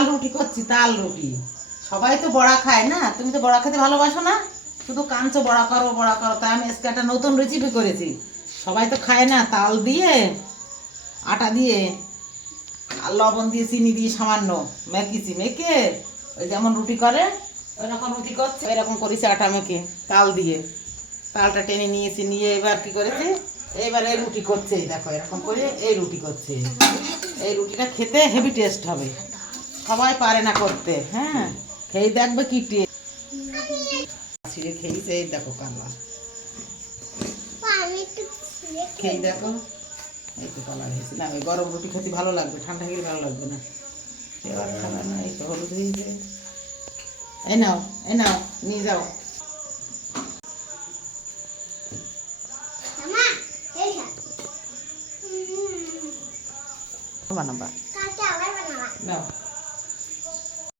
তাল রুটি করছি, তাল রুটি। সবাই তো বড়া খায় না, তুমি তো বড়া খেতে ভালোবাসো না, শুধু কাঁচো বড়া করো বড়া করো। তাই আমি আজকে একটা নতুন রেসিপি করেছি। সবাই তো খায় না, তাল দিয়ে আটা দিয়ে আর লবণ দিয়ে চিনি দিয়ে সামান্য মেখেছি, মেখে ওই যেমন রুটি করে ওই রকম রুটি করছে, এরকম করেছি আটা মেখে তাল দিয়ে। তালটা টেনে নিয়েছি, নিয়ে এবার কি করেছি, এবার এই রুটি করছে, এই দেখো এরকম করে এই রুটি করছে। এই রুটিটা খেতে হেভি টেস্ট হবে, সবাই পারে না করতে। হ্যাঁ, খেয়ে দেখবে কি টেস্ট। ছিঁড়ে খেয়েছে, এই দেখো কালা, খেয়ে দেখো এই তো কালার হয়েছে। না ওই গরম রুটি খেতে ভালো লাগবে, ঠান্ডা খেলে ভালো লাগবে না। এবার খাবার না, এই তো হলুদ হয়েছে। এই নাও, এই নাও, নিয়ে যাও। বানাবা নাও।